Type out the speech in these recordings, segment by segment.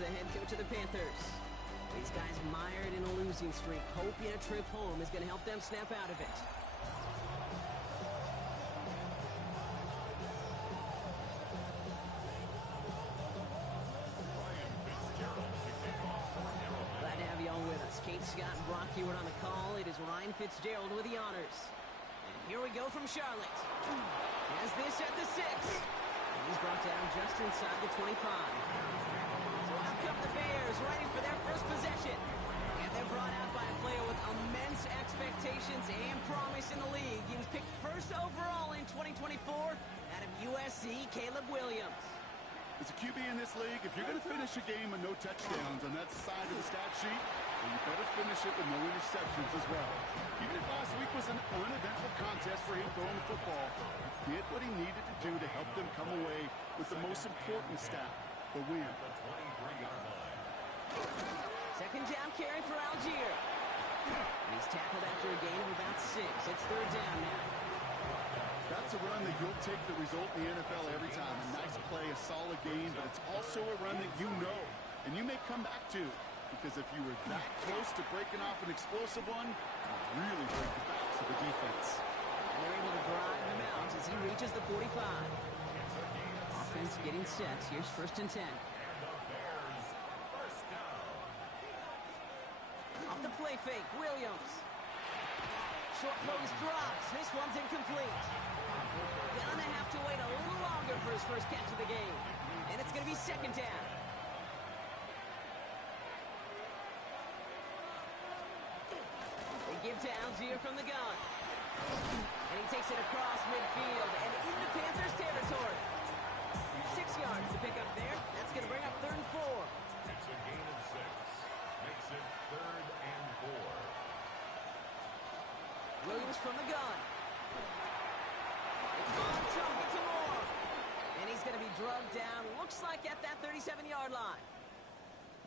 the head coach of the Panthers. These guys mired in a losing streak, hoping a trip home is going to help them snap out of it. Glad to have you all with us. Kate Scott and Brock Hewitt on the call. It is Ryan Fitzgerald with the honors. And here we go from Charlotte. Has this at the 6. And he's brought down just inside the 25. So out come the Bears, ready for their first possession. And they're brought out by a player with immense expectations and promise in the league. He was picked first overall in 2024 out of USC, Caleb Williams. As a QB in this league, if you're going to finish a game with no touchdowns on that side of the stat sheet, then you better finish it with no interceptions as well. Even if last week was an uneventful contest for him throwing the football, he did what he needed to do to help them come away with the most important stat, the win. Second down carry for Algier. And he's tackled after a gain of about 6. It's third down now. That's a run that you'll take the result in the NFL every time. A nice play, a solid game, but it's also a run that you know and you may come back to, because if you were that close to breaking off an explosive one, you really break the backs of the defense. And they're able to drive him out as he reaches the 45. Offense getting set. Here's first and 10. Off the play fake, Williams. Short post drops. This one's incomplete. Gonna have to wait a little longer for his first catch of the game. And it's going to be second down. They give to Algier from the gun. And he takes it across midfield and into Panthers territory. 6 yards to pick up there. That's going to bring up third and 4. It's a gain of 6. Makes it third and 4. Williams from the gun. It's on target to Moore. And he's going to be drugged down, looks like at that 37-yard line.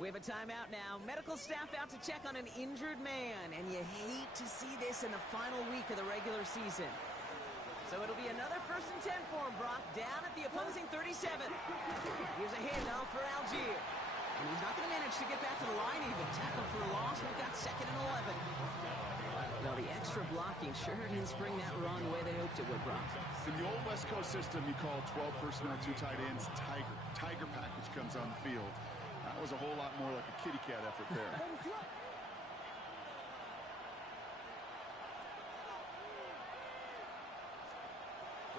We have a timeout now. Medical staff out to check on an injured man. And you hate to see this in the final week of the regular season. So it'll be another first and 10 for him, Brock, down at the opposing 37. Here's a handoff for Algier. And he's not going to manage to get back to the line even. Tackle for a loss. We've got second and 11. Well, the extra blocking sure didn't spring that run the way they hoped it would, Brock. In the old West Coast system, you call 12 personnel, 2 tight ends, Tiger. Tiger package comes on the field. That was a whole lot more like a kitty cat effort there.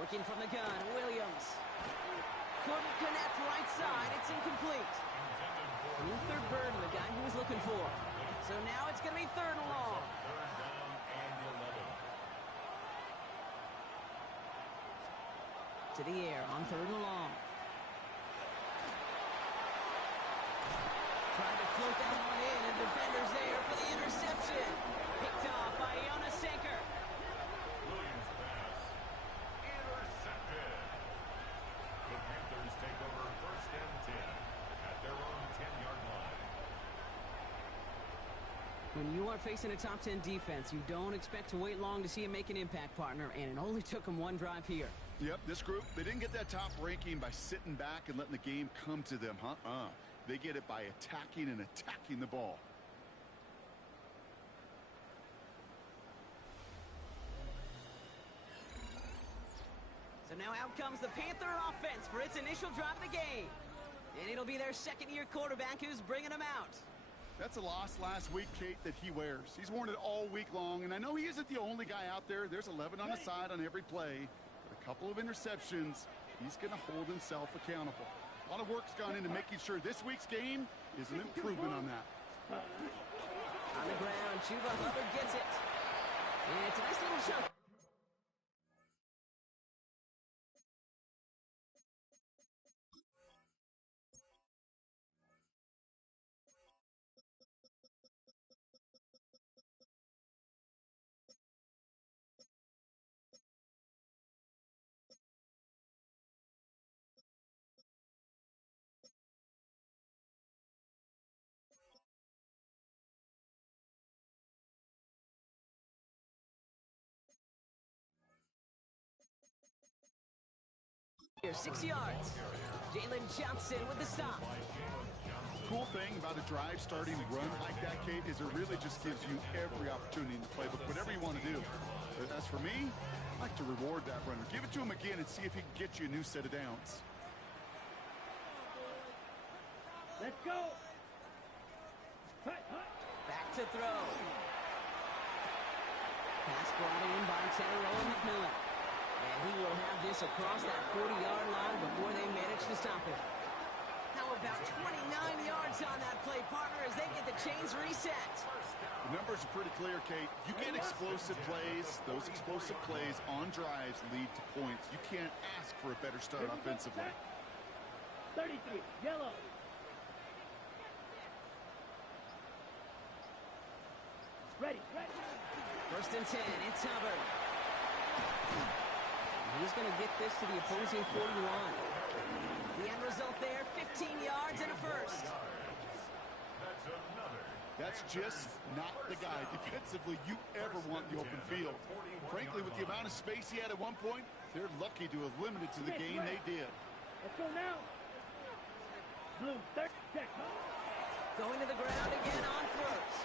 Working from the gun, Williams. Couldn't connect right side. It's incomplete. Luther Burden, the guy he was looking for. So now it's going to be third and long. To the air on third and long. Trying to float that one in, and defenders there for the interception. Picked off by Jonas Sanker. Williams pass. Intercepted. The Panthers take over first and 10 at their own 10-yard line. When you are facing a top 10 defense, you don't expect to wait long to see him make an impact, partner, and it only took him one drive here. Yep, this group, they didn't get that top ranking by sitting back and letting the game come to them, They get it by attacking and attacking the ball. So now out comes the Panther offense for its initial drive of the game. And it'll be their second-year quarterback who's bringing them out. That's a loss last week, Kate, that he wears. He's worn it all week long, and I know he isn't the only guy out there. There's 11 on the side on every play. With a couple of interceptions, he's going to hold himself accountable. A lot of work's gone into making sure this week's game is an improvement on that. On the ground, Chuba Hubbard gets it. And it's a nice little chunk. Here, 6 yards. Jalen Johnson with the stop. cool thing about a drive starting run like that, Kate, is it really just gives you every opportunity in the playbook, whatever you want to do. But as for me, I like to reward that runner. Give it to him again and see if he can get you a new set of downs. Let's go. Back to throw. Pass brought in by Roland McMillan. And he will have this across that 40-yard line before they manage to stop it. How about 29 yards on that play, partner, as they get the chains reset? The numbers are pretty clear, Kate. You get explosive plays. Those explosive plays on drives lead to points. You can't ask for a better start offensively. 33, yellow. Ready. First and 10, it's Hubbard. He's going to get this to the opposing 41. The end result there, 15 yards and a first. That's just not the guy defensively you ever want in the open field. Frankly, with the amount of space he had at one point, they're lucky to have limited to the gain they did. Let's go now. Blue, third check. Going to the ground again on first.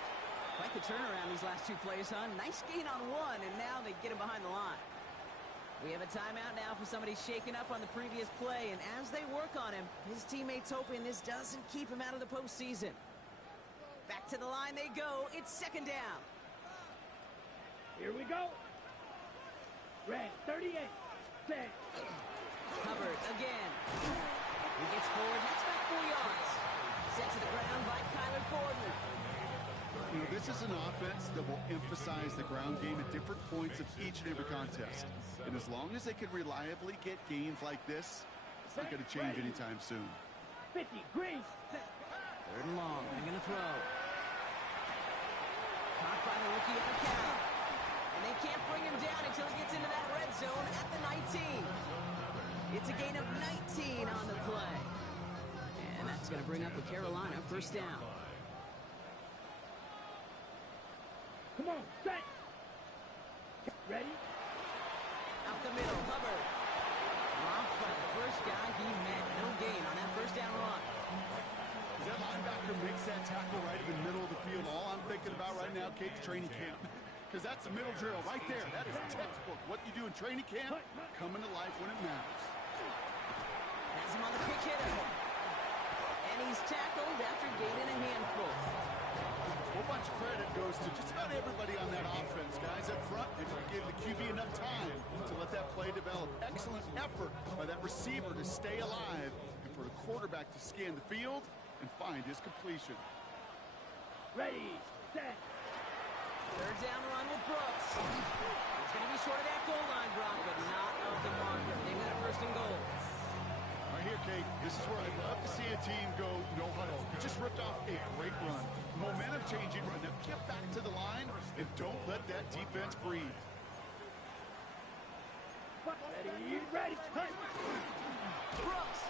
Quite the turnaround these last two plays, huh? Nice gain on one, and now they get him behind the line. We have a timeout now for somebody shaken up on the previous play, and as they work on him, his teammates hoping this doesn't keep him out of the postseason. Back to the line they go. It's second down. Here we go. Red, 38. Set. Hubbard again. He gets forward. That's about 4 yards. Sent to the ground by Kyler Gordon. You know, this is an offense that will emphasize the ground game at different points of each and every contest. And as long as they can reliably get gains like this, it's not going to change anytime soon. 50, green. Third and long. They're going to throw. Caught by the rookie Carroll. And they can't bring him down until he gets into that red zone at the 19. It's a gain of 19 on the play. And that's going to bring up a Carolina first down. Come on, set. Ready? Out the middle, Hubbard. Dropped by the first guy he met. No gain on that first down run. As that linebacker makes that tackle right in the middle of the field, all I'm thinking about right now, Kate's training camp. Because that's a middle drill right there. That is textbook. What you do in training camp, coming to life when it matters. Has him on the quick hitter. And he's tackled after gaining a handful. A whole bunch of credit goes to just about everybody on that offense. Guys up front, they gave the QB enough time to let that play develop. Excellent effort by that receiver to stay alive and for the quarterback to scan the field and find his completion. Ready, set. Third down run with Brooks. It's going to be short of that goal line, Brock, but not of the marker. They've got a first and goal. Right here, Kate, this is where I'd love to see a team go no huddle. You just ripped off a great run. Momentum changing run. Now get back to the line and don't let that defense breathe. Ready, cut. Brooks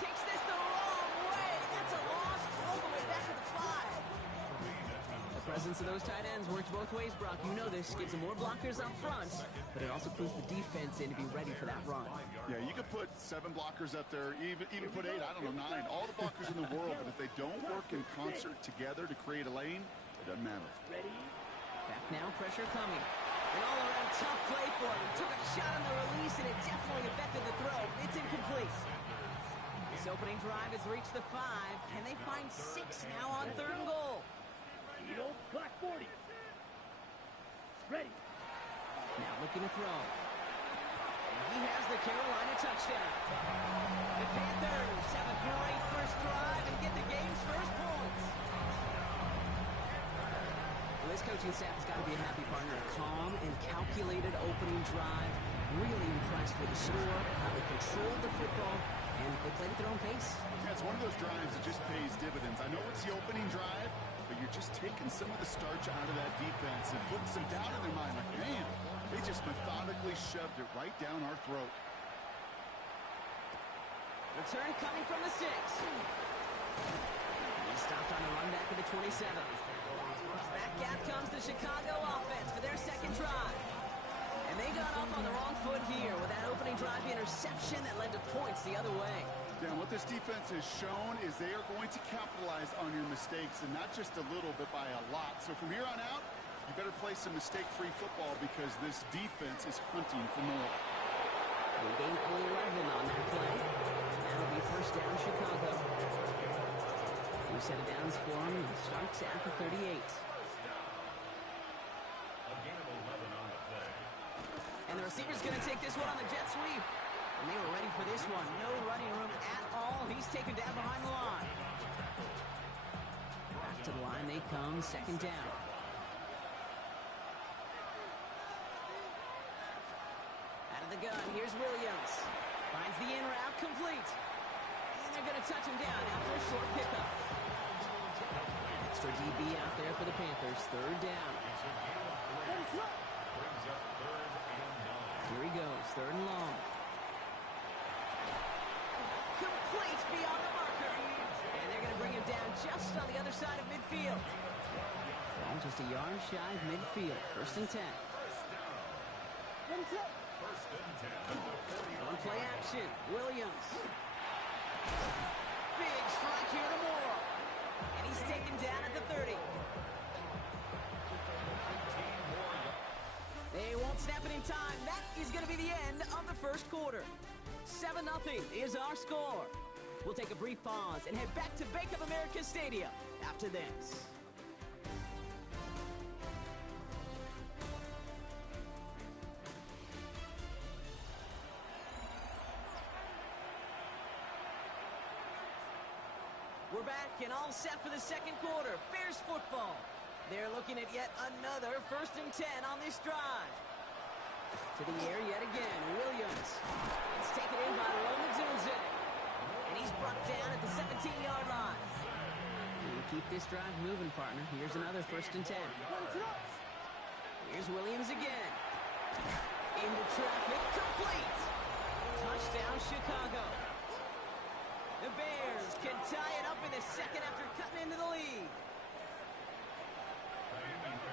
takes this the wrong way. That's a loss all the way back to the 5. The presence of those tight ends works both ways, Brock. You know this. Gives them more blockers up front, but it also puts the defense in to be ready for that run. Yeah, you could put 7 blockers up there, even put 8, I don't know, 9. All the blockers in the world, but if they don't work in concert together to create a lane, it doesn't matter. Ready. Back now, pressure coming. An all-around tough play for him. Took a shot on the release, and it definitely affected the throw. It's incomplete. This opening drive has reached the 5. Can they find 6 now on third and goal? Eagle, clock 40. Ready. Now looking to throw. He has the Carolina touchdown. The Panthers have a great first drive and get the game's first points. Well, this coaching staff has got to be a happy partner. A calm and calculated opening drive. Really impressed with the score, how they controlled the football, and they played at their own pace. Yeah, it's one of those drives that just pays dividends. I know it's the opening drive, but you're just taking some of the starch out of that defense and putting some doubt in their mind. Like, man, they just methodically shoved it right down our throat. Return coming from the 6. He stopped on the run back at the 27. Back out comes the Chicago offense for their second drive. And they got off on the wrong foot here with that opening drive interception that led to points the other way. Yeah, and what this defense has shown is they are going to capitalize on your mistakes, and not just a little, but by a lot. So from here on out, you better play some mistake-free football because this defense is hunting for more. They gain 11 on that play. That'll be first down, Chicago. New set of downs for him. He starts at the 38. A gain of 11 on the play. And the receiver's going to take this one on the jet sweep. And they were ready for this one. No running room at all. He's taken down behind the line. Back to the line they come. Second down. Out of the gun. Here's Williams. Finds the in route complete. And they're going to touch him down after a short pickup. Extra DB out there for the Panthers. Third down. Brings up 3rd and 9. Here he goes. Third and long. Complete beyond the marker. And they're going to bring him down just on the other side of midfield. Ball just a yard shy of midfield. First and 10. First and 10. On play action. Williams. Big strike here to Moore. And he's taken down at the 30. They won't snap it in time. That is going to be the end of the first quarter. 7-0 is our score. We'll take a brief pause and head back to Bank of America Stadium after this. We're back and all set for the second quarter. Bears football. They're looking at yet another 1st and 10 on this drive. To the air yet again. Williams. It's taken in by Lomadunze. And he's brought down at the 17-yard line. You keep this drive moving, partner. Here's another 1st and 10. Here's Williams again. Into traffic. Complete. Touchdown, Chicago. The Bears can tie it up in the second after cutting into the lead.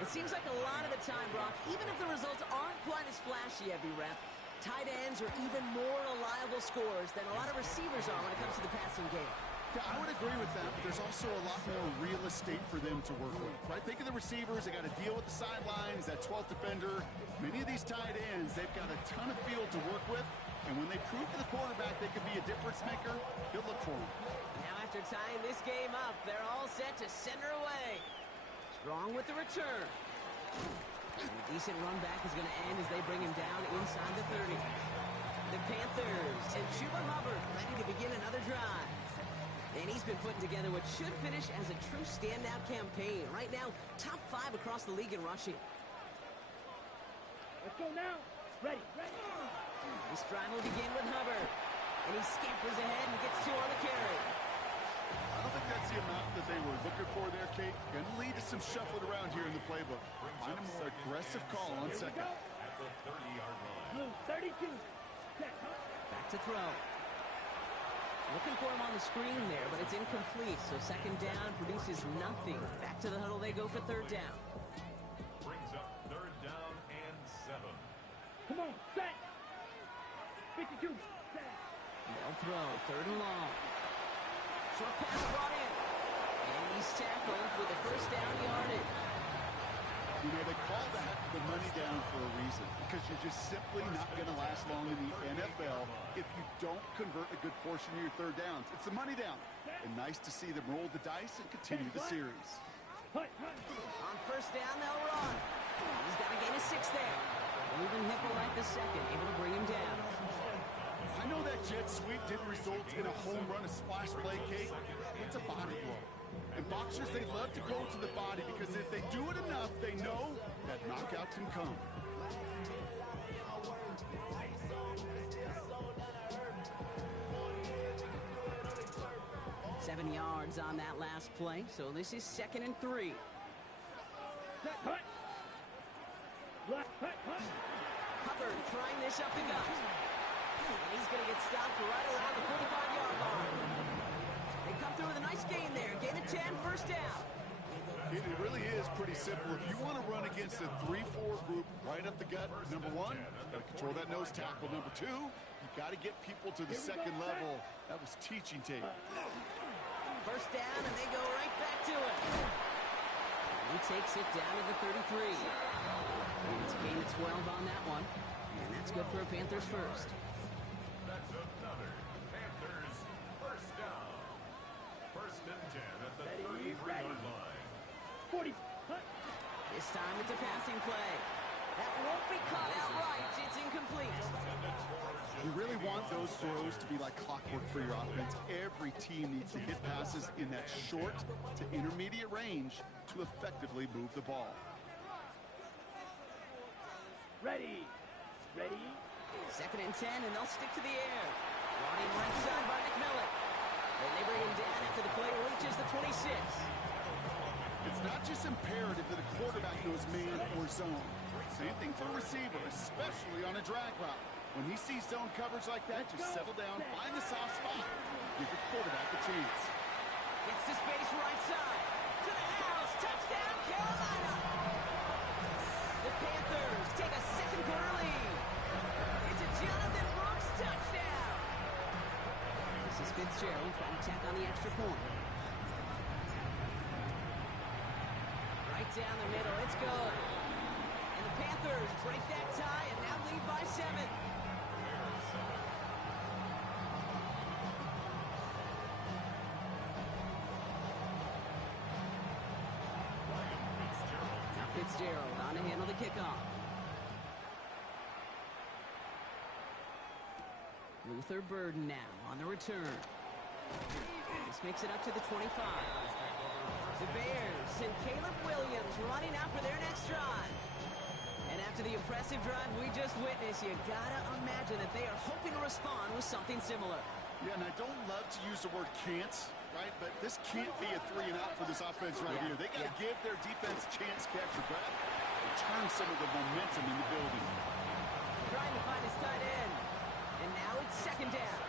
It seems like a lot of the time, Brock, even if the results aren't quite as flashy, every rep, tight ends are even more reliable scorers than a lot of receivers are when it comes to the passing game. Yeah, I would agree with that, but there's also a lot more real estate for them to work with, right? Think of the receivers. They got to deal with the sidelines, that 12th defender. Many of these tight ends, they've got a ton of field to work with, and when they prove to the quarterback they can be a difference maker, he'll look for them. Now after tying this game up, they're all set to send her away. Strong with the return. And a decent run back is going to end as they bring him down inside the 30. The Panthers and Chuba Hubbard ready to begin another drive. And he's been putting together what should finish as a true standout campaign. Right now, top 5 across the league in rushing. Let's go now. Ready. This drive will begin with Hubbard. And he scampers ahead and gets 2 on the carry. I don't think that's the amount that they were looking for there, Kate. Going to lead to some shuffling around here in the playbook. Find a more aggressive call on second. At the 30-yard line. Blue, 32. Set. Back to throw. Looking for him on the screen there, but it's incomplete. So second down produces nothing. Back to the huddle they go for third down. Brings up 3rd down and 7. Come on, set. 52. Set. They'll throw. Third and long. Short pass brought in. And he's tackled with a first down yardage. You know, they call that the money down for a reason, because you're just simply not going to last long in the NFL if you don't convert a good portion of your third downs. It's the money down. And nice to see them roll the dice and continue the series. On first down, they'll run. He's got to gain a 6 there. Moving Hipple right the second, able to bring him down. I know that jet sweep didn't result in a home run, a splash play, Kate. It's a body blow. And boxers, they love to go to the body because if they do it enough, they know that knockout can come. Seven yards on that last play, so this is 2nd and 3. Hubbard trying this up the gut. And he's going to get stopped right around the 45-yard line. They come through with a nice gain there. Gain of 10, first down. It really is pretty simple. If you want to run against a 3-4 group right up the gut, number 1, got to control that nose tackle. Number 2, you Got to get people to the second level. That was teaching tape. First down, and they go right back to it. And he takes it down to the 33. And it's a gain of 12 on that one. And that's good for a Panthers first. That's another Panthers first down. First and 10 at the 33-yard line. 40. This time it's a passing play. That won't be caught outright. It's incomplete. You really want those throws to be like clockwork for your offense. Every team needs to hit passes in that short to intermediate range to effectively move the ball. Ready. Ready. Second and 10, and they'll stick to the air. Running right side by McMillan. Then they bring him down after the play reaches the 26. It's not just imperative that a quarterback knows man or zone. Same thing for a receiver, especially on a drag route. When he sees zone coverage like that, just settle down, find the soft spot, give your quarterback a chance. Gets to space right side. To the house. Touchdown, Carolina. The Panthers take a second quarter lead. It's a Jonathan Brooks touchdown. This is Fitzgerald trying to tack on the extra point. Right down the middle. It's good. And the Panthers break that tie and now lead by 7. Now Fitzgerald on to handle the kickoff. Luther Burden now on the return. This makes it up to the 25. The Bears and Caleb Williams running out for their next drive. And after the impressive drive we just witnessed, you gotta imagine that they are hoping to respond with something similar. Yeah, and I don't love to use the word can't, right? But this can't be a 3 and out for this offense right here. They got to give their defense a chance to catch your breath and turn some of the momentum in the building. Trying to find his tight end. And now it's second down.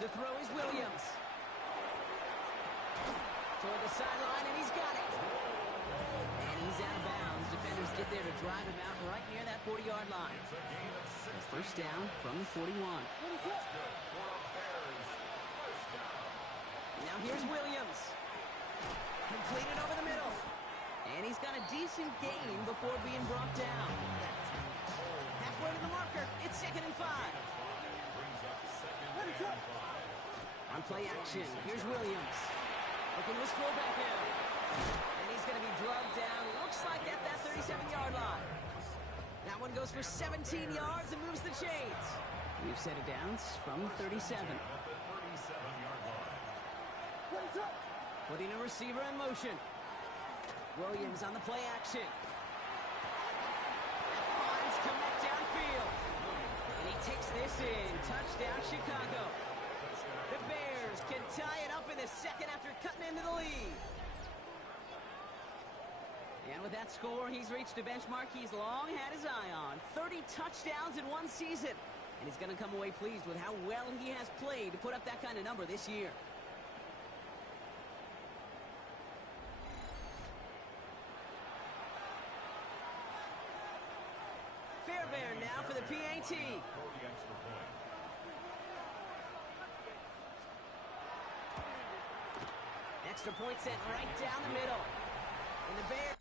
To throw is Williams. Toward the sideline, and he's got it. And he's out of bounds. Defenders get there to drive him out right near that 40-yard line. A first down from the 41. Now here's Williams. Completed over the middle. And he's got a decent gain before being brought down. Halfway to the marker. It's second and 5. On play action, here's Williams. Looking to his fullback now. And he's going to be drugged down, looks like at that 37-yard line. That one goes for 17 yards and moves the chains. We've set it down from the 37. Putting a receiver in motion. Williams on the play action. That finds Kmet downfield. And he takes this in. Touchdown, Chicago. The Bears can tie it up in the second after cutting into the lead. And with that score, he's reached a benchmark he's long had his eye on. 30 touchdowns in one season. And he's going to come away pleased with how well he has played to put up that kind of number this year. Fairbairn now for the PAT. Extra point sent right down the middle. And the Bears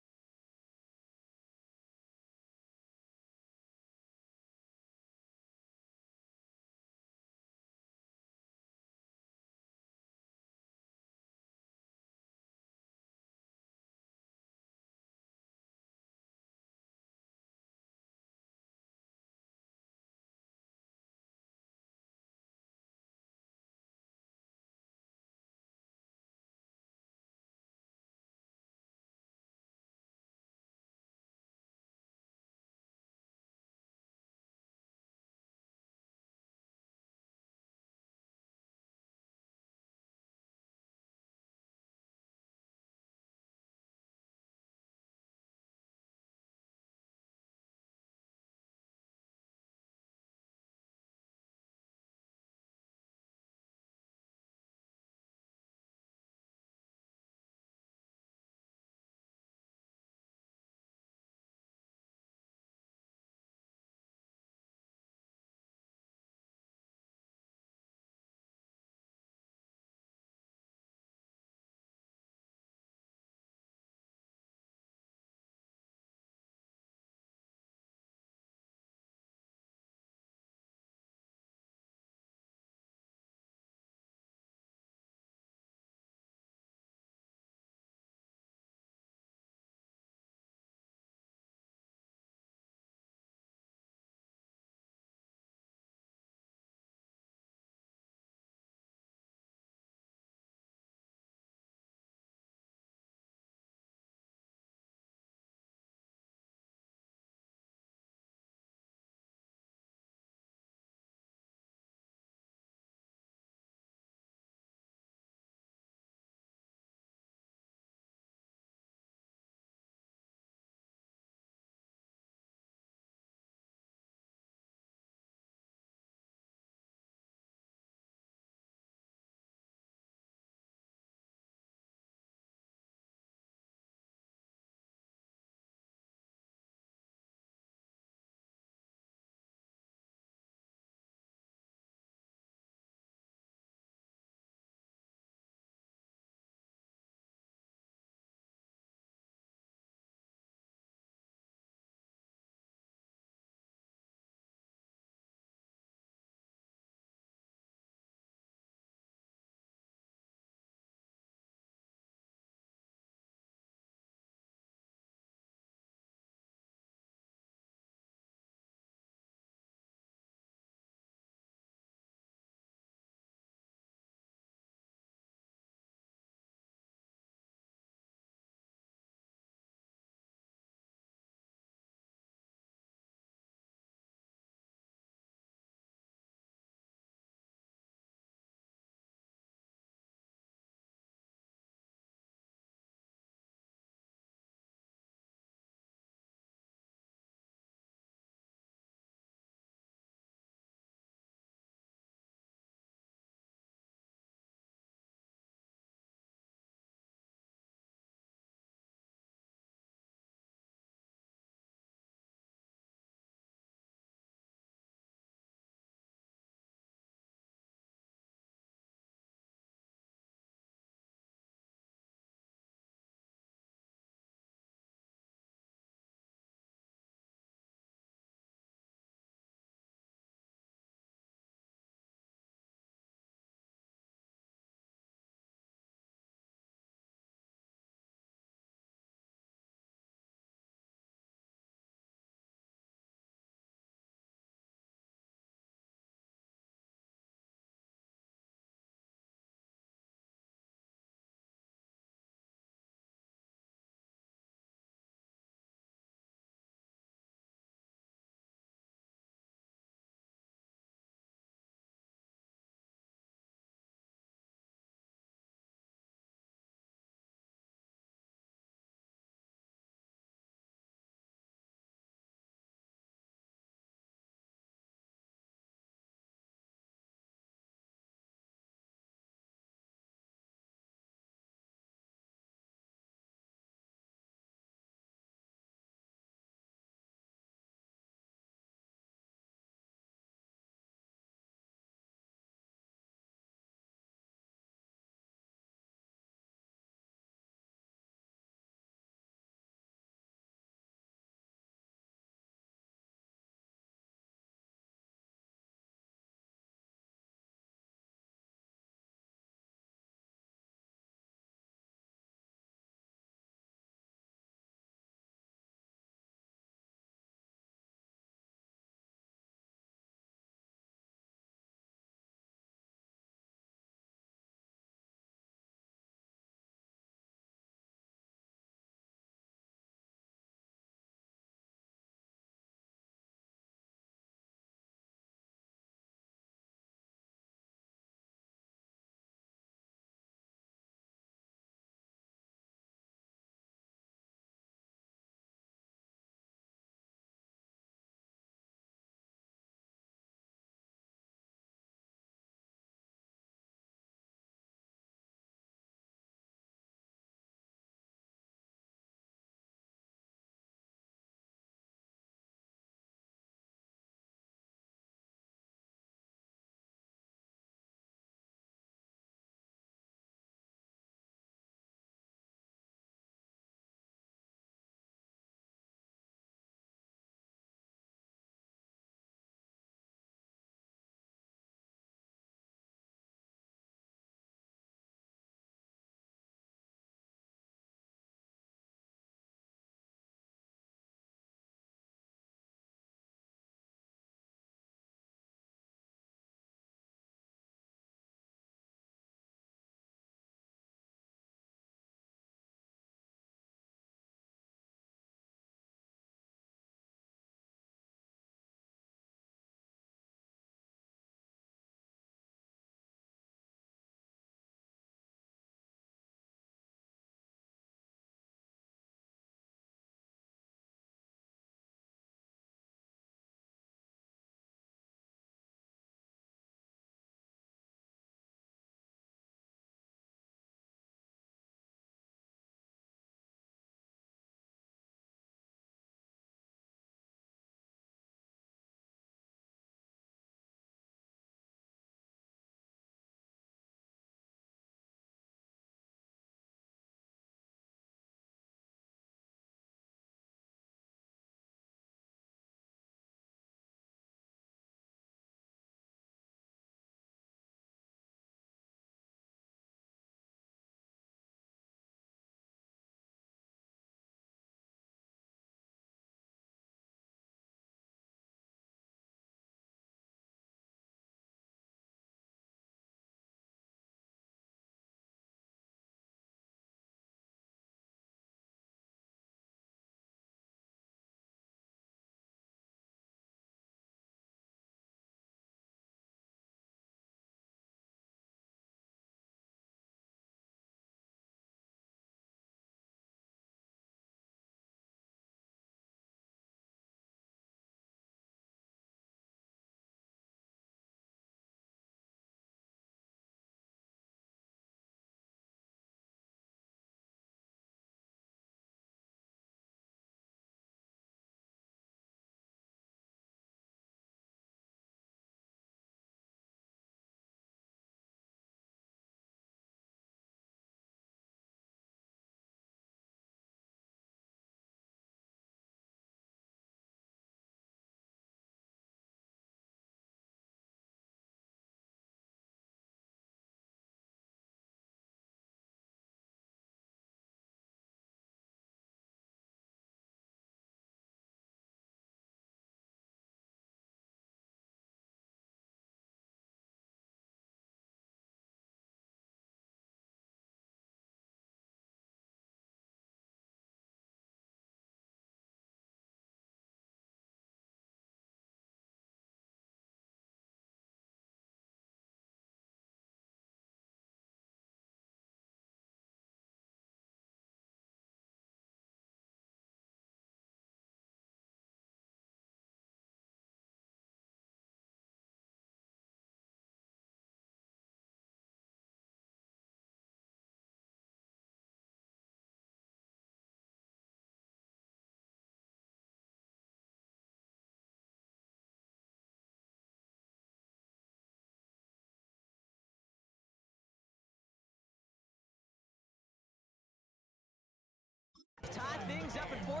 things up at 14.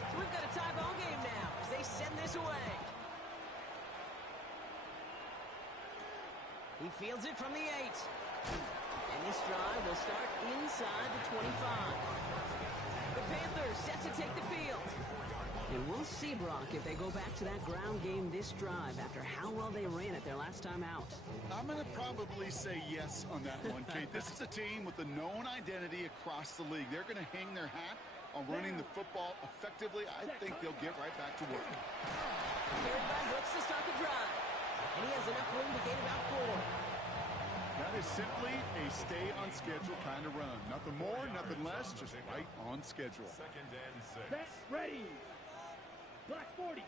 So we've got a tie ball game now as they send this away. He fields it from the 8. And this drive will start inside the 25. The Panthers set to take the field. And we'll see, Brock, if they go back to that ground game this drive after how well they ran it their last time out. I'm going to probably say yes on that one, Kate. This is a team with a known identity across the league. They're going to hang their hat on running the football effectively. I think they'll get right back to work. Carried by Brooks to start the drive. And he has enough room to gain about 4. That is simply a stay-on-schedule kind of run. Nothing more, nothing less, just right on schedule. Second and 6. Set, ready. Black 40.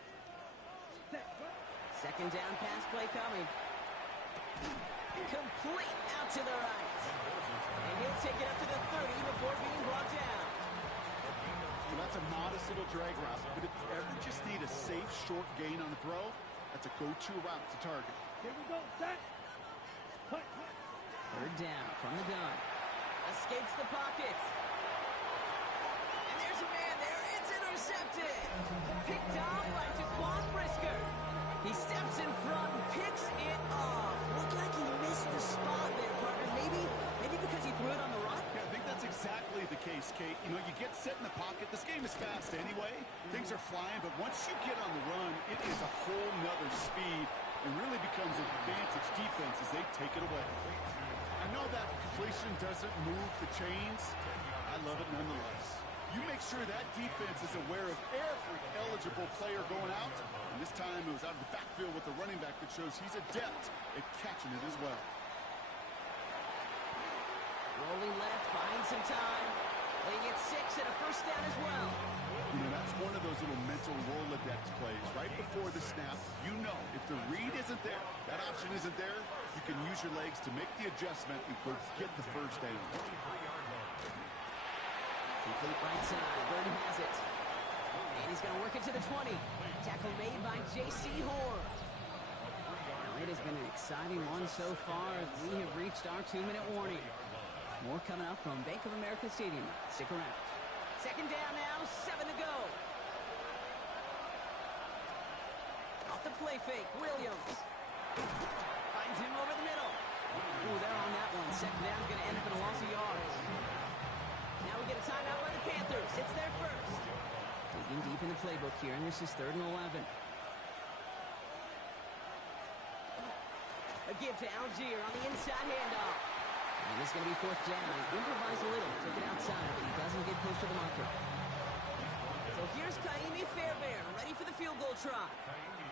Set, Second down pass play coming. Complete out to the right. And he'll take it up to the 30 before being brought down. Well, that's a modest little drag route, but if you ever just need a safe, short gain on the throw, that's a go-to route to target. here we go. Set. Cut. Third down from the gun. Escapes the pocket. And there's a man there. It's intercepted. Picked off by Jaquan Brisker. He steps in front and picks it off. Looked like he missed the spot there, partner. Maybe because he threw it on the run. Yeah, I think that's exactly the case, Kate. You know, you get set in the pocket. This game is fast anyway. Things are flying, but once you get on the run, it is a whole nother speed and really becomes an advantage defense as they take it away. I know that completion doesn't move the chains. I love it nonetheless. You make sure that defense is aware of every eligible player going out. And this time it was out of the backfield with the running back that shows he's adept at catching it as well. Rolling left, buying some time. They get 6 and a first down as well. You know, that's one of those little mental Rolodex plays. Right before the snap, you know if the read isn't there, that option isn't there, you can use your legs to make the adjustment and go get the first down. Complete right side. Burton has it. And he's going to work it to the 20. Tackle made by J.C. Horn. Now, it has been an exciting one so far as we have reached our 2-minute warning. More coming up from Bank of America Stadium. Stick around. Second down now, 7 to go. Off the play fake, Williams. Finds him over the middle. Ooh, they're on that one. Second down's going to end up in a loss of yards. Now we get a timeout by the Panthers. It's their first. Digging deep in the playbook here, and this is 3rd and 11. A give to Algier on the inside handoff. And this is going to be 4th down. He improvised a little, took it outside, but he doesn't get close to the marker. So here's Kaimi Fairbairn, ready for the field goal try.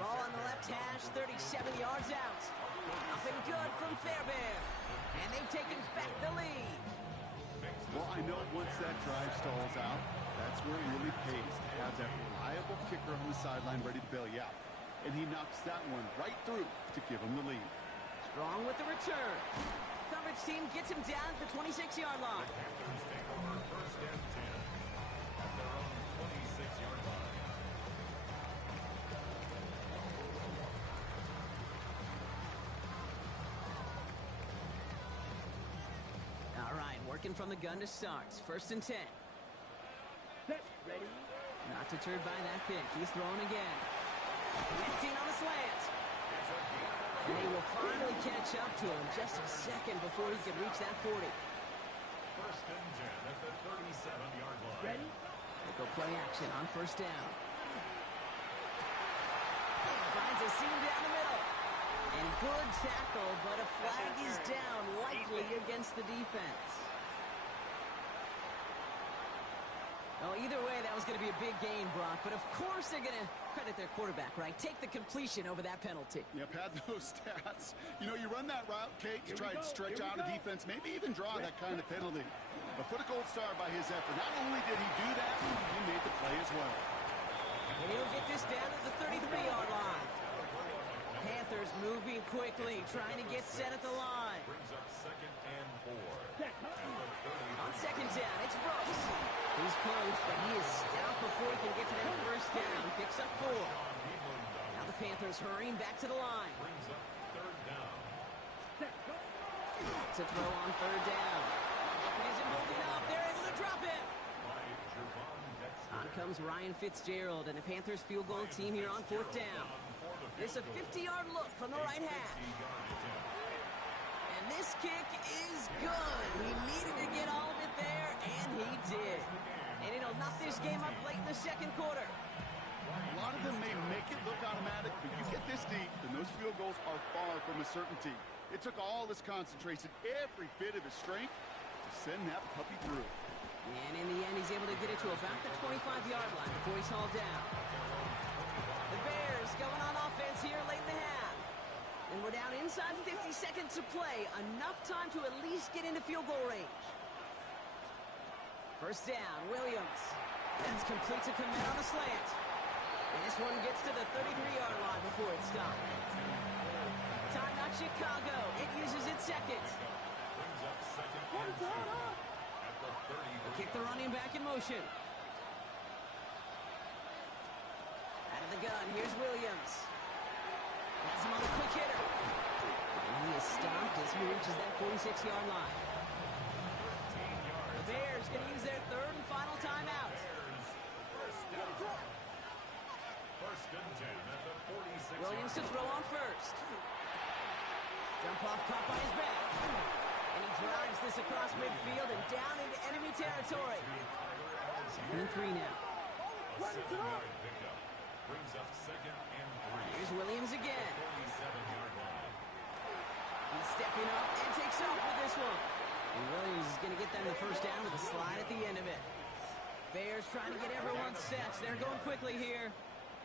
Ball on the left hash, 37 yards out. Up and good from Fairbairn. And they've taken back the lead. Well, I know once that drive stalls out, that's where it really pays to have that reliable kicker on the sideline ready to bail you out. And he knocks that one right through to give him the lead. Strong with the return. Coverage team gets him down at the 26-yard line. Panthers take over 1st and 10 at their own 26-yard line. All right, working from the gun to start. 1st and 10. Set, ready. Not deterred by that pick. He's throwing again. Connecting on the slant. And they will finally catch up to him just a second before he can reach that 40. 1st and 10 at the 37-yard line. Ready. They go play action on 1st down. Finds a seam down the middle. And good tackle, but a flag is down, likely against the defense. Oh, either way, that was going to be a big gain, Brock. But of course they're going to credit their quarterback, right? Take the completion over that penalty. Yep, had those stats. You know, you run that route, Kate, to try and stretch out a defense, maybe even draw that kind of penalty. But put a gold star by his effort. Not only did he do that, he made the play as well. And he'll get this down at the 33-yard line. Panthers moving quickly, trying to get set at the line. Brings up 2nd and 4. Set, On 2nd down, it's Brooks. He's close, but he is stopped before he can get to that 1st down. Picks up 4. Now the Panthers hurrying back to the line. Brings up 3rd down. to throw on third down. It isn't holding up. They're able to drop it. On comes Ryan Fitzgerald and the Panthers field goal team here on fourth down. This is a 50-yard look from the right half. And this kick is good. He needed to get all of it there, and he did. And it'll knock this game up late in the second quarter. A lot of them may make it look automatic, but you get this deep, and those field goals are far from a certainty. It took all his concentration, every bit of his strength, to send that puppy through. And in the end, he's able to get it to about the 25-yard line before he's hauled down. The Bears going on offense here late in the half. And we're down inside 50 seconds to play. Enough time to at least get into field goal range. First down, Williams. That's complete to commit on a slant. And this one gets to the 33-yard line before it's stopped. Timeout Chicago. It uses its second. Kick the running back in motion. Out of the gun, here's Williams. Has him on a quick hitter. And he is stopped as he reaches that 46-yard line. The Bears going to use their third and final timeout. First and 10 at the 46. Williams to throw on first. Jump off caught by his back. And he drives this across midfield and down into enemy territory. 2nd and 3 now. Brings up 2nd and 3. Here's Williams again. 47-yard line. He's stepping up and takes off with this one. And Williams is going to get them the first down with a slide at the end of it. Bears trying to get everyone set. They're going quickly here.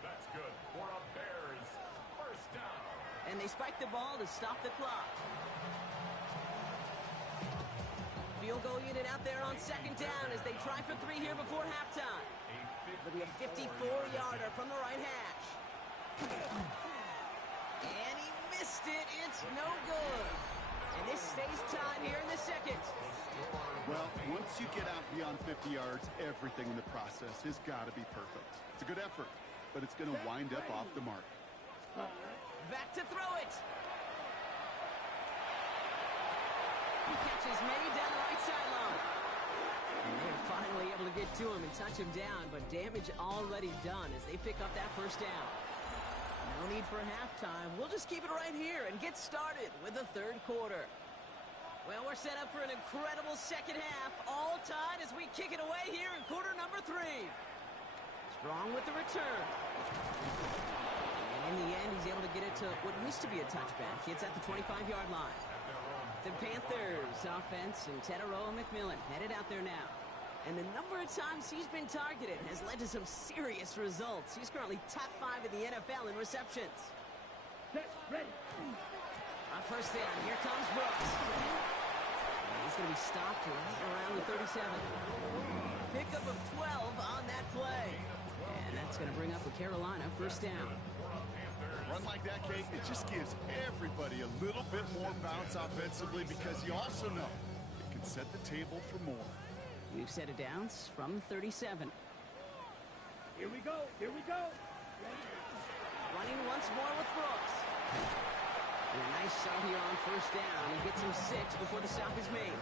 That's good for a Bears first down. And they spike the ball to stop the clock. Field goal unit out there on 2nd down as they try for 3 here before halftime. It'll be a 54-yarder from the right hash. And he missed it. It's no good. And this stays tied here in the second. Well, once you get out beyond 50 yards, everything in the process has got to be perfect. It's a good effort, but it's going to wind up off the mark. Back to throw it. He catches many down the right sideline. And they're finally able to get to him and touch him down, but damage already done as they pick up that first down. No need for halftime. We'll just keep it right here and get started with the third quarter. Well, we're set up for an incredible second half, all tied as we kick it away here in quarter number 3. Strong with the return. And in the end, he's able to get it to what used to be a touchback. It's at the 25-yard line. The Panthers offense and Teteroa McMillan headed out there now. And the number of times he's been targeted has led to some serious results. He's currently top 5 in the NFL in receptions. Set, ready. On first down, here comes Brooks. And he's going to be stopped right around the 37. Pickup of 12 on that play. And that's going to bring up a Carolina first down. Run like that, Kate, it just gives everybody a little bit more bounce offensively because you also know it can set the table for more. We've set it downs from 37. Here we go. Here we go. Running once more with Brooks. And a nice shot here on first down. He gets him 6 before the stop is made.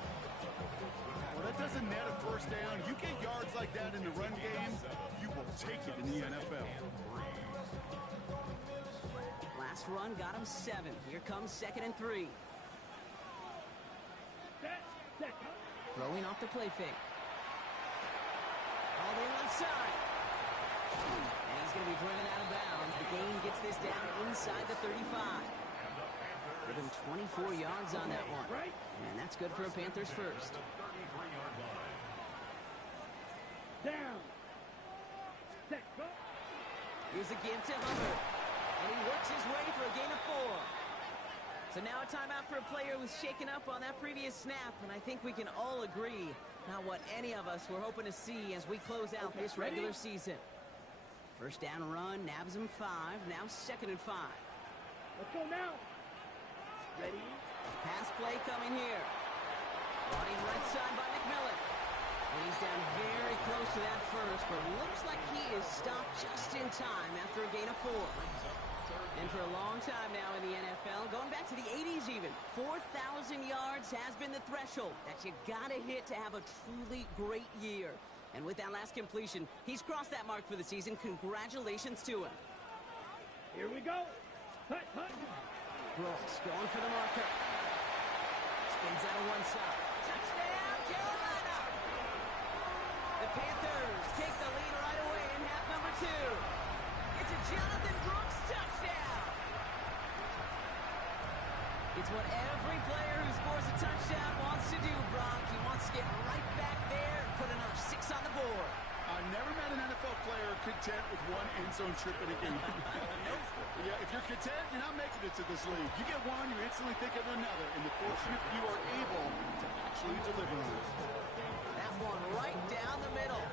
Well, that doesn't net a first down. You get yards like that in the run game, you will take it in the NFL. Last run got him 7. Here comes 2nd and 3. Set, set. Throwing off the play fake. All the way left side. And he's going to be driven out of bounds. The gain gets this down inside the 35. Give him 24 yards on that one. And that's good for a Panthers first. Down. Set, go. Here's a give to Hubbard. And he works his way for a gain of 4. So now a timeout for a player who's shaken up on that previous snap, and I think we can all agree not what any of us were hoping to see as we close out this regular season. First down run, nabs him 5, now 2nd and 5. Let's go now. Ready. Pass play coming here. Running right side by McMillan. And he's down very close to that first, but looks like he is stopped just in time after a gain of 4. And for a long time now in the NFL, going back to the 80s even, 4,000 yards has been the threshold that you gotta hit to have a truly great year. And with that last completion, he's crossed that mark for the season. Congratulations to him. Here we go. Hut, hut. Brooks going for the marker. Spins out of one side. Touchdown, Carolina! The Panthers take the lead right away in half number 2. It's a Jonathan Brooks touchdown. It's what every player who scores a touchdown wants to do, Brock. He wants to get right back there and put another 6 on the board. I've never met an NFL player content with one end zone trip in a game. Yeah, if you're content, you're not making it to this league. You get one, you instantly think of another, and the fortunate few are able to actually deliver on it. That one right down the middle.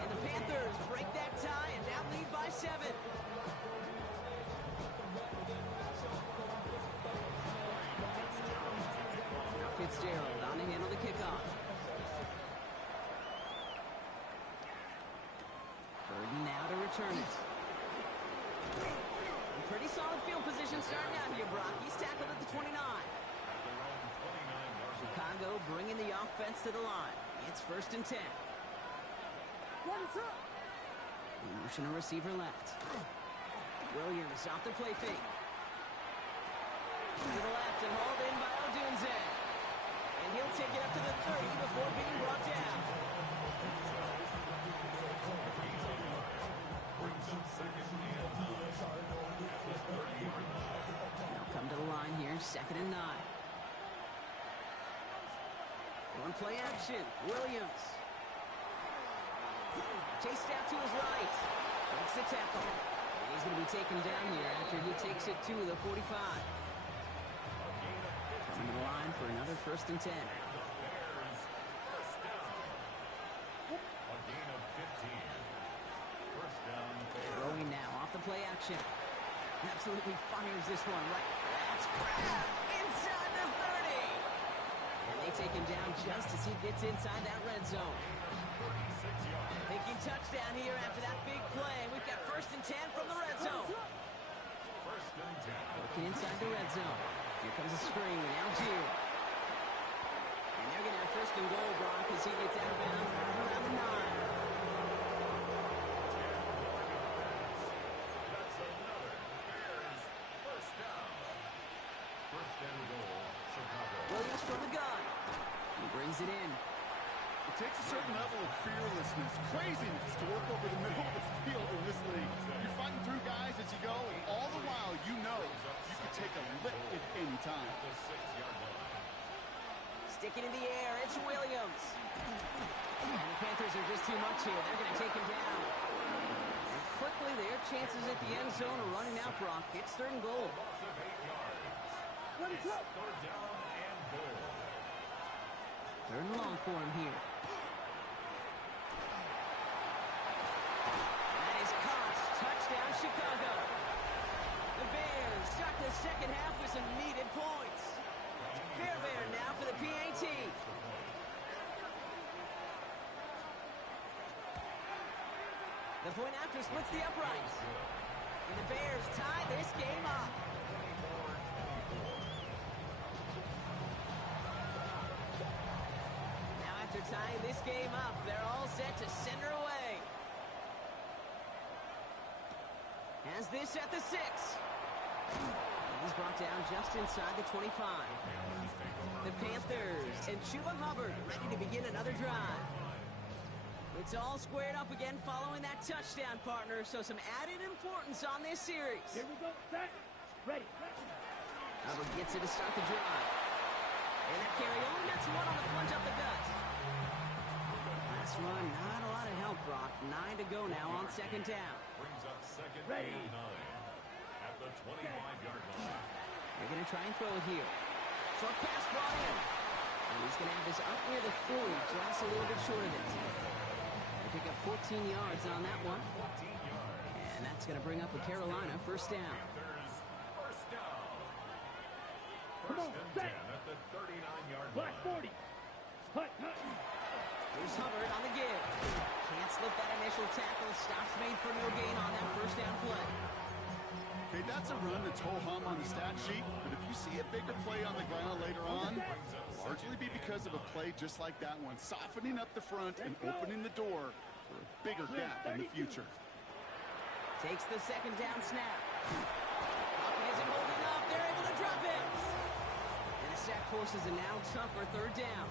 And the Panthers break that tie and now lead by 7. Now Fitzgerald on to handle the kickoff. Burden now to return it. Pretty solid field position starting out here, Brock. He's tackled at the 29. Chicago bringing the offense to the line. It's 1st and 10. What is up? Motion a receiver left. Williams off the play fake. To the left and hauled in by Odunze. And he'll take it up to the 30 before being brought down. Now come to the line here, 2nd and 9. One play action, Williams. Chased out to his right. Makes the tackle. And he's going to be taken down here after he takes it to the 45. Coming to the line for another 1st and 10. Throwing now off the play action. Absolutely fires this one right. That's grabbed inside the 30. And they take him down just as he gets inside that red zone. Thinking touchdown here after that big play. We've got 1st and 10 from the red zone. Working inside the red zone. Here comes a screen and Algier. And they're going to have 1st and goal, Brock, as he gets out of bounds right around the 9. Williams from the gun. He brings it in. It takes a certain level of fearlessness, craziness to work over the middle of the field in this league. You're fighting through guys as you go, and all the while you know you can take a lick at any time. Sticking in the air, it's Williams. And the Panthers are just too much here. They're going to take him down. And quickly, their chances at the end zone are running out, Brock. It's 3rd and goal. What is up? 3rd and long for him here. That is caught. Touchdown, Chicago. The Bears start the 2nd half with some needed points. Fairbairn now for the PAT. The point after splits the uprights. And the Bears tie this game up. Now after tying this game up, they're all set to send her away. Has this at the 6. He's brought down just inside the 25. The Panthers and Chuba Hubbard ready to begin another drive. It's all squared up again following that touchdown, partner, so some added importance on this series. Here we go. Set. Ready. Hubbard gets it to start the drive. And that carry only gets one on the plunge up the gut. Last run, not a lot of help, Brock. 9 to go now on 2nd down. Brings up 2nd Ready. and 9 at the 25-yard line. They're going to try and throw it here. Short pass brought in. And he's going to have this up near the 40, just a little bit short of it. They pick up 14 yards on that one. 14 yards. And that's going to bring up a Carolina 1st down. Panthers, 1st down. Come on, 1st and set. 10 at the 39-yard Black line. 40. Hut, hut. Here's Hubbard on the give. Can't slip that initial tackle. Stops made for no gain on that 1st down play. Okay, that's a run that's ho-hum on the stat sheet, but if you see a bigger play on the ground later on, it'll largely be because of a play just like that one, softening up the front and opening the door for a bigger gap in the future. Takes the second down snap. Pocket isn't holding up. They're able to drop it. And the sack forces a now tougher third down.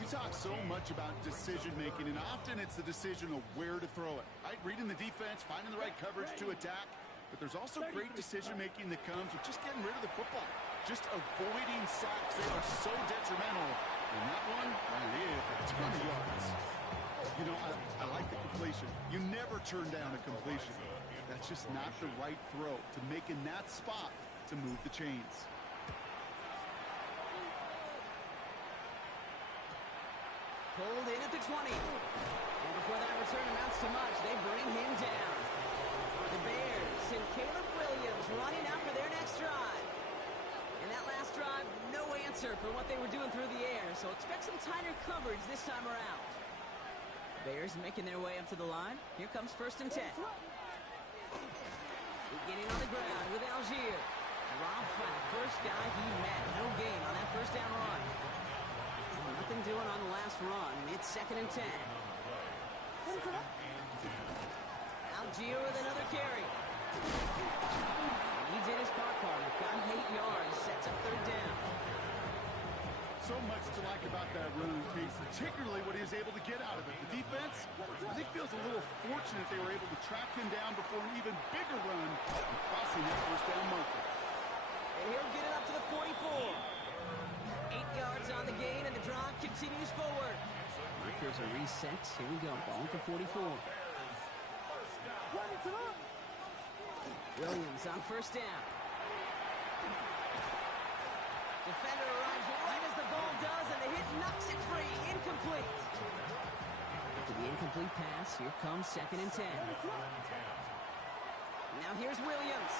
We talk so much about decision-making, and often it's the decision of where to throw it. Right? Reading the defense, finding the right coverage to attack, but there's also great decision-making that comes with just getting rid of the football, just avoiding sacks. They are so detrimental. And that one, a ton of yards. You know, I like the completion. You never turn down a completion. That's just not the right throw to make in that spot to move the chains. Pulled in at the 20. And before that return amounts to much, they bring him down. The Bears and Caleb Williams running out for their next drive. And that last drive, no answer for what they were doing through the air, so expect some tighter coverage this time around. Bears making their way up to the line. Here comes 1st and 10. Beginning on the ground with Algier. Dropped by the first guy he met. No gain on that first down run. Nothing doing on the last run. It's 2nd and 10. Algier with another carry. And he did his part, partner. Got 8 yards. Sets up 3rd down. So much to like about that run, Kate, particularly what he was able to get out of it. The defense, I think, feels a little fortunate they were able to track him down before an even bigger run and crossing that first down marker. And he'll get it up to the 44. 8 yards on the gain, and the drive continues forward. Markers are reset. Here we go. Ball at the 44. Williams on 1st down. Defender arrives right as the ball does, and the hit knocks it free. Incomplete. After the incomplete pass, here comes 2nd and 10. Now here's Williams.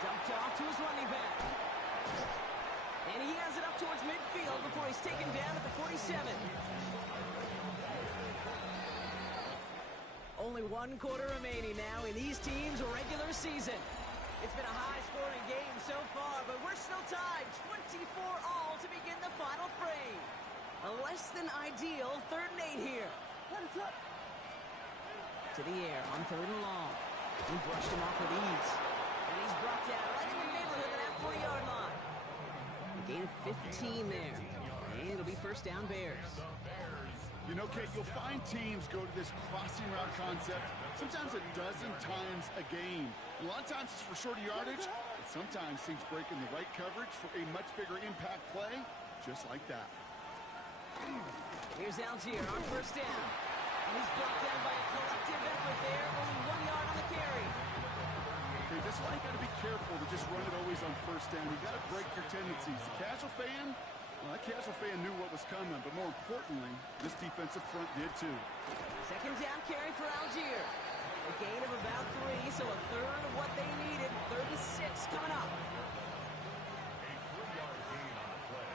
Dumped off to his running back. And he has it up towards midfield before he's taken down at the 47. Only 1 quarter remaining now in these teams' regular season. It's been a high-scoring game so far, but we're still tied 24-all to begin the final frame. A less than ideal 3rd and 8 here. To the air on 3rd and long. He brushed him off with ease. And he's brought down right in the neighborhood of that 40-yard line. A gain of 15 there. And it'll be 1st down Bears. You know, Kate, you'll find teams go to this crossing route concept sometimes a dozen times a game. A lot of times it's for shorter yardage, but sometimes teams break in the right coverage for a much bigger impact play, just like that. Here's Algier on 1st down. And he's brought down by a collective effort there. Only 1 yard on the carry. Okay, this one you got to be careful to just run it always on 1st down. You got to break your tendencies. The casual fan, well, that casual fan knew what was coming, but more importantly, this defensive front did too. 2nd down carry for Algier. A gain of about 3, so a third of what they needed. 3rd and 6 coming up. A 3-yard gain on the play.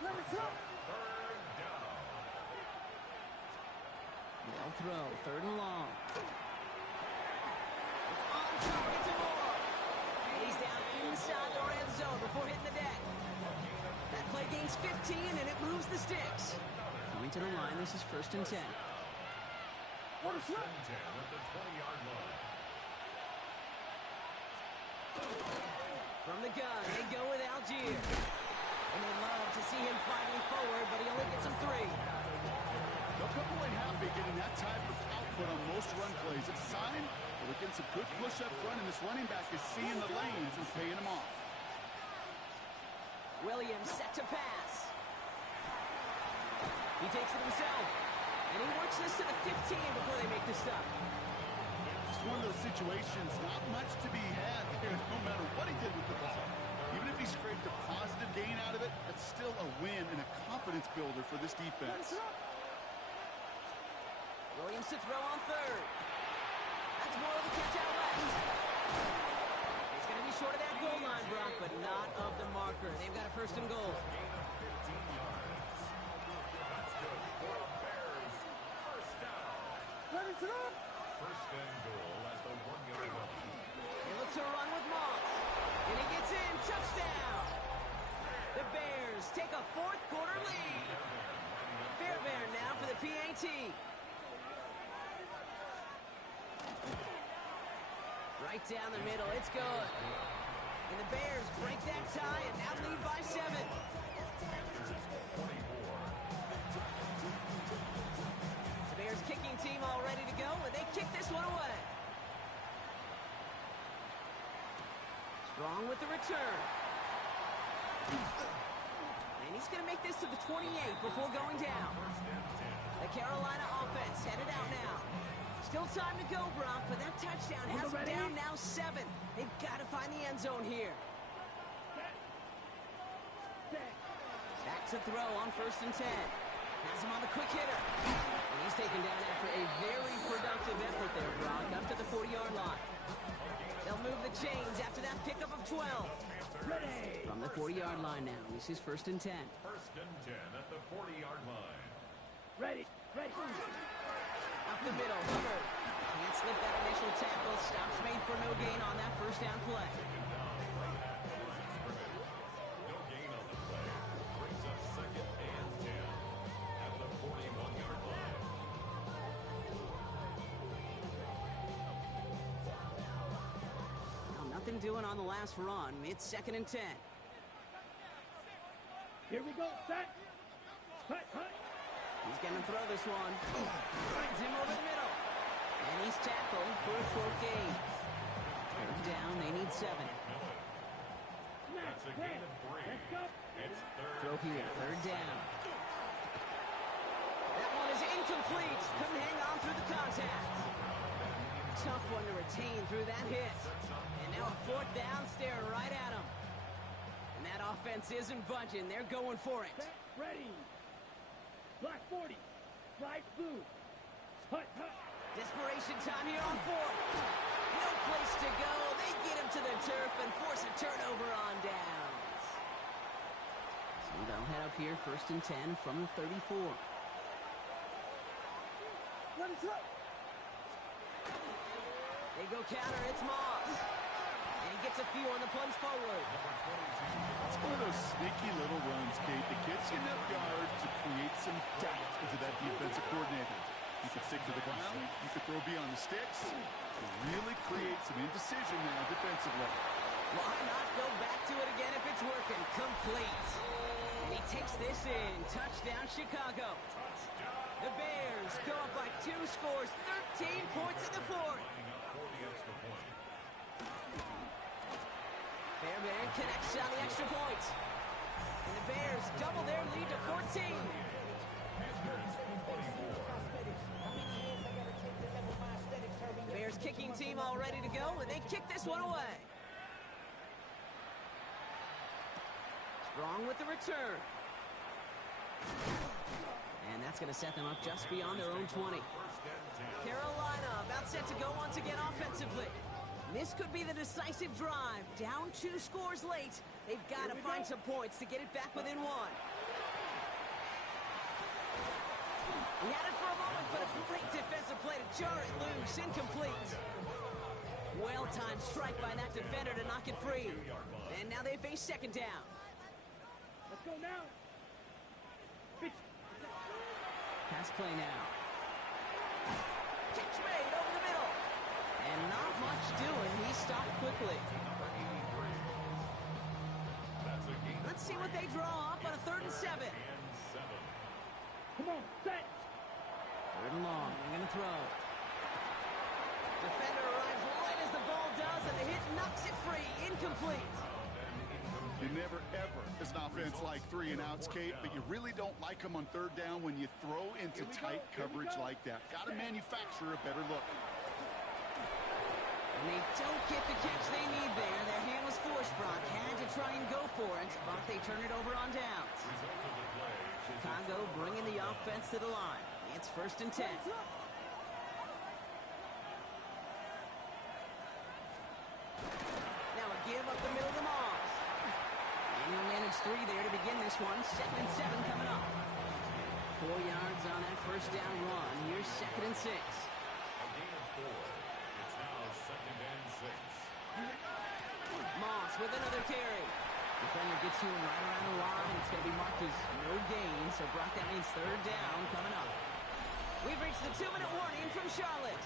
3rd down. They'll throw. 3rd and long. It's on target to Moore. And he's down inside the red zone before hitting the deck. That play gains 15, and it moves the sticks. Coming to the line, this is 1st and 10. 1st and 10 at the 20-yard line. From the gun, they go with Algier. And they love to see him fighting forward, but he only gets him 3. They'll come away happy getting that type of output on most run plays. It's a sign that we're getting some good push up front, and this running back is seeing the lanes and paying them off. Williams set to pass. He takes it himself. And he works this to the 15 before they make the stop. Just one of those situations, not much to be had here, no matter what he did with the ball. Even if he scraped a positive gain out of it, that's still a win and a confidence builder for this defense. Williams to throw on 3rd. That's more of a catch out left. He's going to be short of that goal line, Brock, but not of the marker. They've got a 1st and goal. First and goal at the 1-yard line. They look to run with Moss. And he gets in. Touchdown. The Bears take a fourth-quarter lead. Fairbairn now for the PAT. Right down the middle. It's good. And the Bears break that tie and now lead by 7. The Bears kicking team all ready to go, and they kick this one away. Strong with the return. And he's going to make this to the 28 before going down. The Carolina offense headed out now. Still time to go, Brock, but that touchdown has them down now 7. They've got to find the end zone here. Back to throw on 1st and 10. Has him on the quick hitter. And he's taken down after a very productive effort there, Brock, up to the 40-yard line. They'll move the chains after that pickup of 12. From the 40-yard line now, this is 1st and 10. 1st and 10 at the 40-yard line. Ready. Up the middle, Hubbard. Can't slip that initial tackle. Stops made for no gain on that first down play. No gain on the play. Brings up 2nd and 10 at the 41-yard line. Now, nothing doing on the last run. It's 2nd and 10. Here we go. Set. Hut. He's going to throw this one. Finds him over the middle. And he's tackled for a short gain. 3rd down, they need 7. That's a gain of 3. It's 3rd. Throw here, 3rd down. That one is incomplete. Couldn't hang on through the contact. Tough one to retain through that hit. And now a 4th down staring right at him. And that offense isn't budging. They're going for it. Ready. Black 40. Slide blue. Hut. Desperation time here on 4th. No place to go. They get him to the turf and force a turnover on downs. So they'll head up here 1st and 10 from the 34. Let us up. They go counter. It's Moss. And he gets a few on the plunge forward. It's one of those sneaky little runs, Kate, that gets you enough yards to create some doubt into that defensive coordinator. You could stick to the ground. You could throw beyond the sticks. To really create some indecision now defensively. Why not go back to it again if it's working? Complete. And he takes this in. Touchdown, Chicago. The Bears go up by 2 scores, 13 points in the 4th. Fairbairn connects on the extra point. And the Bears double their lead to 14. The Bears kicking team all ready to go, and they kick this one away. Strong with the return. And that's going to set them up just beyond their own 20. Carolina about set to go once again offensively. This could be the decisive drive. Down 2 scores late. They've got to find some points to get it back within 1. He had it for a moment, but a great defensive play to jar it loose. Incomplete. Well-timed strike by that defender to knock it free. And now they face 2nd down. Let's go now. Pass play now. Catch made over the middle. And not much doing. He stopped quickly. Let's see what they draw up on a 3rd and 7. Come on, set. 3rd and long. They're going to throw. Defender arrives right as the ball does, and the hit knocks it free. Incomplete. You never, ever, as an offense, like 3 and outs, Kate, but you really don't like them on 3rd down when you throw into tight coverage like that. Got to manufacture a better look. And they don't get the catch they need there. Their hand was forced, Brock. Had to try and go for it, but they turn it over on downs. Chicago bringing the offense to the line. It's 1st and 10. Now a give up the middle to Moss. And he'll manage 3 there to begin this one. 2nd and 7 coming up. 4 yards on that first down run. Here's 2nd and 6. A gain of 4. It's now 2nd and 6. Moss with another carry. Defender gets to him right around the line. It's going to be marked as no gain, so Brock, that means third down coming up. We've reached the 2-minute warning from Charlotte.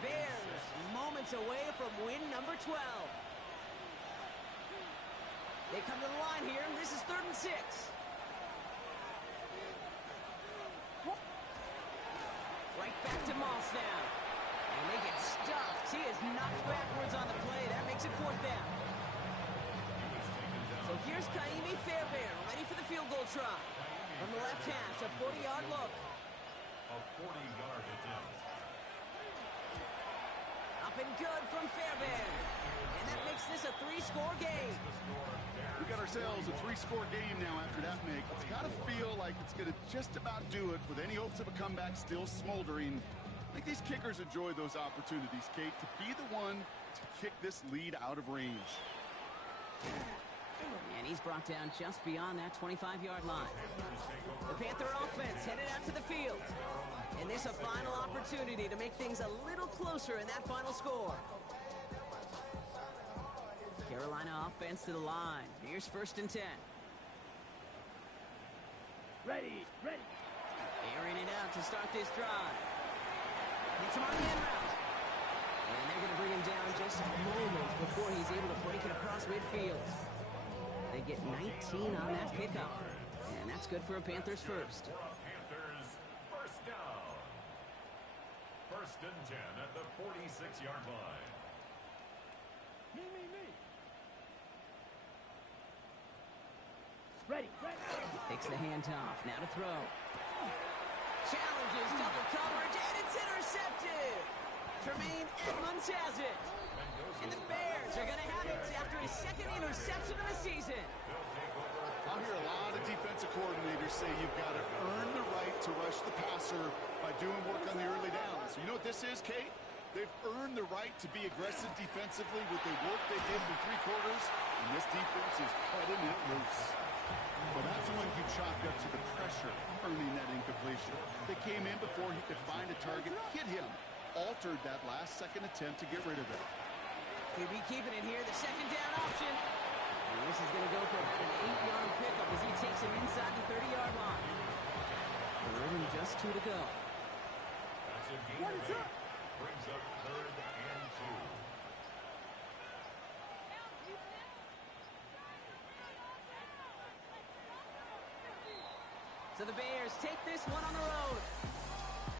Bears moments away from win number 12. They come to the line here, and this is 3rd and 6. Right back to Moss now. And they get stuffed. He is knocked backwards on the play. That makes it 4th down. So here's Kaimi Fairbairn, ready for the field goal try. From the left hash, a 40-yard look. A 40-yard attempt. Up and good from Fairbairn. And that makes this a 3-score game. We got ourselves a 3-score game now after that make. It's got to feel like it's going to just about do it with any hopes of a comeback still smoldering. I think these kickers enjoy those opportunities, Kate, to be the one to kick this lead out of range. And he's brought down just beyond that 25-yard line. The Panther offense headed out to the field. And this a final opportunity to make things a little closer in that final score. Carolina offense to the line. Here's 1st and 10. Ready. Airing it out to start this drive. Hits him on the end route. And they're going to bring him down just moments before he's able to break it across midfield. They get 19 on that pickup. And that's good for a Panthers first. For a Panthers first down. 1st and 10 at the 46-yard line. Me. Ready. Takes the handoff. Now to throw. Challenges double coverage, and it's intercepted. Tremaine Edmonds has it. And the Bears are going to have it after his 2nd interception of the season. I'll hear a lot of defensive coordinators say you've got to earn the right to rush the passer by doing work on the early downs. You know what this is, Kate? They've earned the right to be aggressive defensively with the work they did in 3 quarters, and this defense is cutting it loose. Well, that's when you chalk up to the pressure, earning that incompletion. They came in before he could find a target, hit him, altered that last-second attempt to get rid of it. QB keeping it here, the 2nd down option. And this is going to go for about an 8-yard pickup as he takes him inside the 30-yard line. 3rd and just 2 to go. That's a gain of 8. Brings up 3rd and 2. So the Bears take this one on the road.